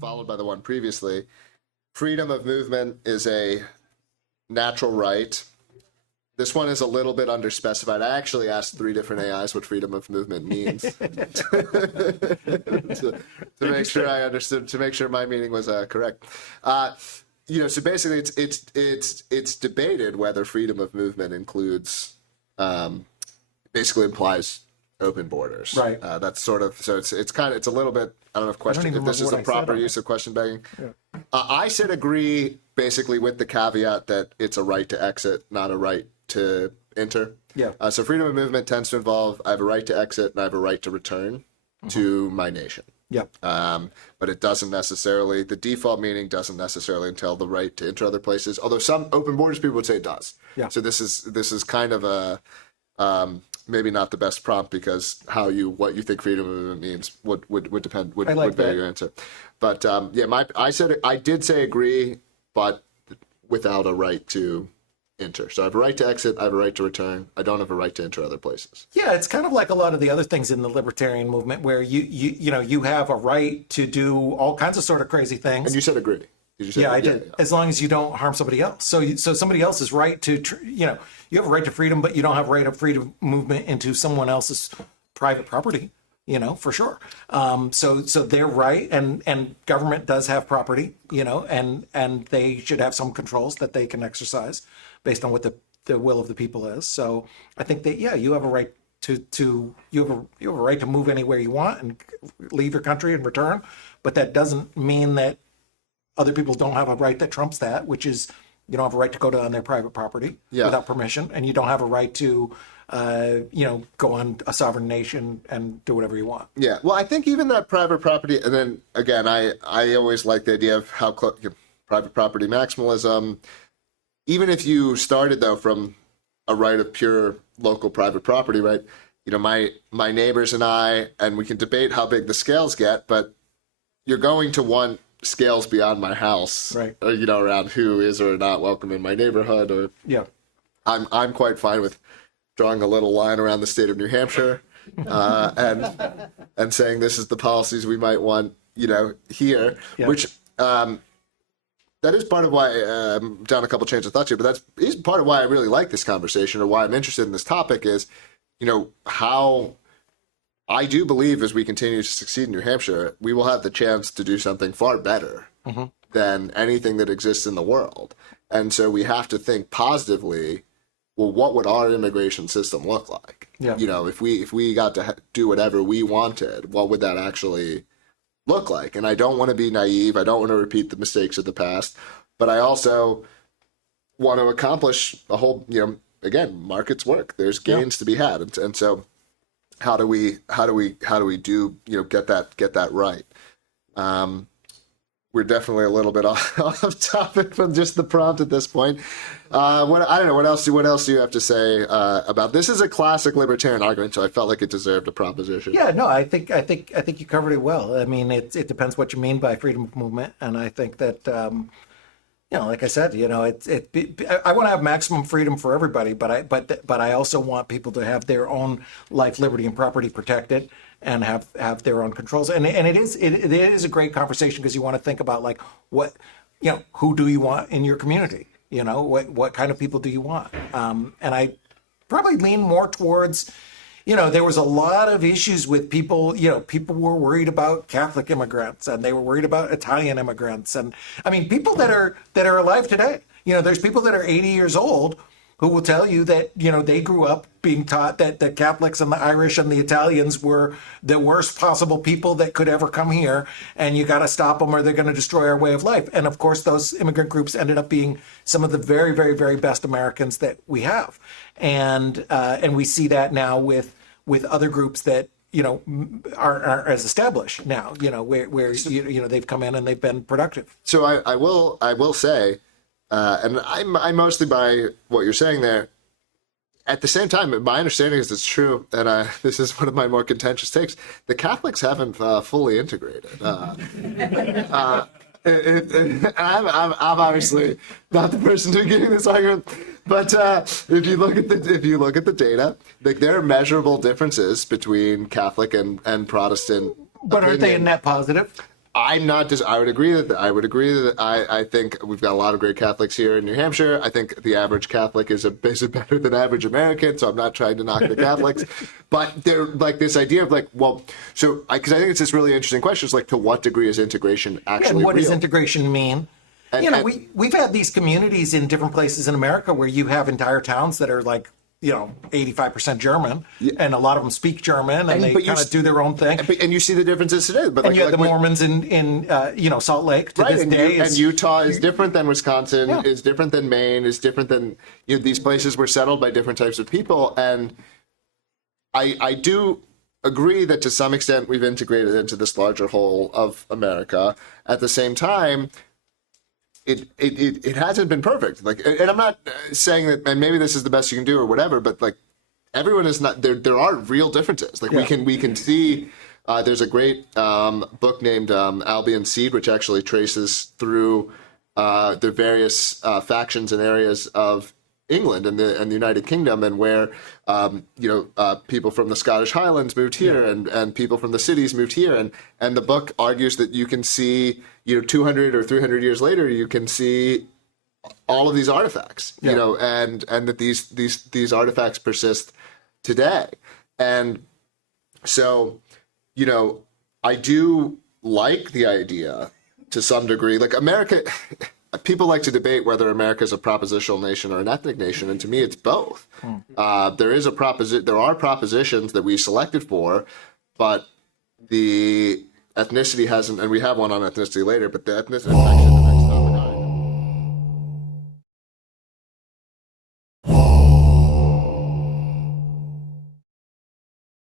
followed by the one previously. Freedom of movement is a natural right. This one is a little bit underspecified. I actually asked 3 different AIs what freedom of movement means to make sure I understood, to make sure my meaning was correct. So basically, it's debated whether freedom of movement includes, basically implies open borders. Right. That's sort of, so it's a little bit, I don't know if this is a proper use of question begging. Yeah. I said agree basically with the caveat that it's a right to exit, not a right to enter. Yeah. So freedom of movement tends to involve I have a right to exit and I have a right to return to my nation. Yeah. But it doesn't necessarily, the default meaning doesn't necessarily entail the right to enter other places, although some open borders people would say it does. Yeah. So this is kind of a maybe not the best prompt, because what you think freedom of movement means would depend, would vary your answer. But I did say agree, but without a right to enter. So I have a right to exit, I have a right to return. I don't have a right to enter other places. Yeah, it's kind of like a lot of the other things in the libertarian movement where you have a right to do all kinds of sort of crazy things. And you said agree. Did you say I did. Yeah. As long as you don't harm somebody else. So somebody else's right to, you have a right to freedom, but you don't have a right of freedom movement into someone else's private property, for sure. So they're right, and government does have property, and they should have some controls that they can exercise based on what the will of the people is. So I think that, you have a right you have a right to move anywhere you want and leave your country and return, but that doesn't mean that other people don't have a right that trumps that, which is you don't have a right to go on their private property without permission, and you don't have a right to go on a sovereign nation and do whatever you want. Yeah, well, I think even that private property, and then again, I always like the idea of how private property maximalism. Even if you started though from a right of pure local private property, right? My neighbors and we can debate how big the scales get, but you're going to want scales beyond my house, right? Or, around who is or not welcome in my neighborhood. Or I'm quite fine with drawing a little line around the state of New Hampshire, and saying this is the policies we might want, here, which that is part of why I'm down a couple chains of thought here, but that is part of why I really like this conversation, or why I'm interested in this topic is, how I do believe as we continue to succeed in New Hampshire, we will have the chance to do something far better than anything that exists in the world. And so we have to think positively, well, what would our immigration system look like? Yeah. If we got to do whatever we wanted, what would that actually look like? And I don't want to be naive. I don't want to repeat the mistakes of the past, but I also want to accomplish a whole, again, markets work. There's gains to be had. And so how do we do, get that right? We're definitely a little bit off topic from just the prompt at this point. I don't know, what else do you have to say about this? Is a classic libertarian argument, so I felt like it deserved a proposition. Yeah, no, I think you covered it well. I mean, it depends what you mean by freedom of movement, and I think that like I said, I want to have maximum freedom for everybody, but I also want people to have their own life, liberty, and property protected, and have their own controls. And it is a great conversation, because you want to think about like what, who do you want in your community? What kind of people do you want? And I probably lean more towards, there was a lot of issues with people, people were worried about Catholic immigrants, and they were worried about Italian immigrants. And I mean, people that are alive today, there's people that are 80 years old who will tell you that, they grew up being taught that the Catholics and the Irish and the Italians were the worst possible people that could ever come here, and you got to stop them or they're going to destroy our way of life. And of course, those immigrant groups ended up being some of the very, very, very best Americans that we have. And we see that now with other groups that, are as established now, where they've come in and they've been productive. So I will say, and I mostly buy what you're saying there. At the same time, my understanding is it's true, and this is one of my more contentious takes. The Catholics haven't fully integrated. I'm obviously not the person to give this argument, but if you look at the data, like, there are measurable differences between Catholic and Protestant. But aren't they a net positive? I'm not just. I would agree that I think we've got a lot of great Catholics here in New Hampshire. I think the average Catholic is better than average American. So I'm not trying to knock the Catholics, but they're like this idea of like, well, so because I think it's this really interesting question. It's like, to what degree is integration actually And what real? does integration mean? And We've had these communities in different places in America where you have entire towns that are like, 85% German, and a lot of them speak German, and they kind of do their own thing. And you see the differences today. But And you have the Mormons in Salt Lake to this day. And Utah is different than Wisconsin, is different than Maine, is different than these places were settled by different types of people. And I do agree that to some extent we've integrated into this larger whole of America. At the same time, it hasn't been perfect. Like, and I'm not saying that, and maybe this is the best you can do or whatever, but like, everyone is not there. There are real differences. Like, we can see. There's a great book named Albion Seed, which actually traces through the various factions and areas of England and the United Kingdom, and where people from the Scottish Highlands moved here, and people from the cities moved here, and the book argues that you can see 200 or 300 years later, you can see all of these artifacts, and that these artifacts persist today. And so I do like the idea to some degree. Like, America, people like to debate whether America is a propositional nation or an ethnic nation, and to me, it's both. There are propositions that we selected for, but the ethnicity hasn't, and we have one on ethnicity later, but the ethnicity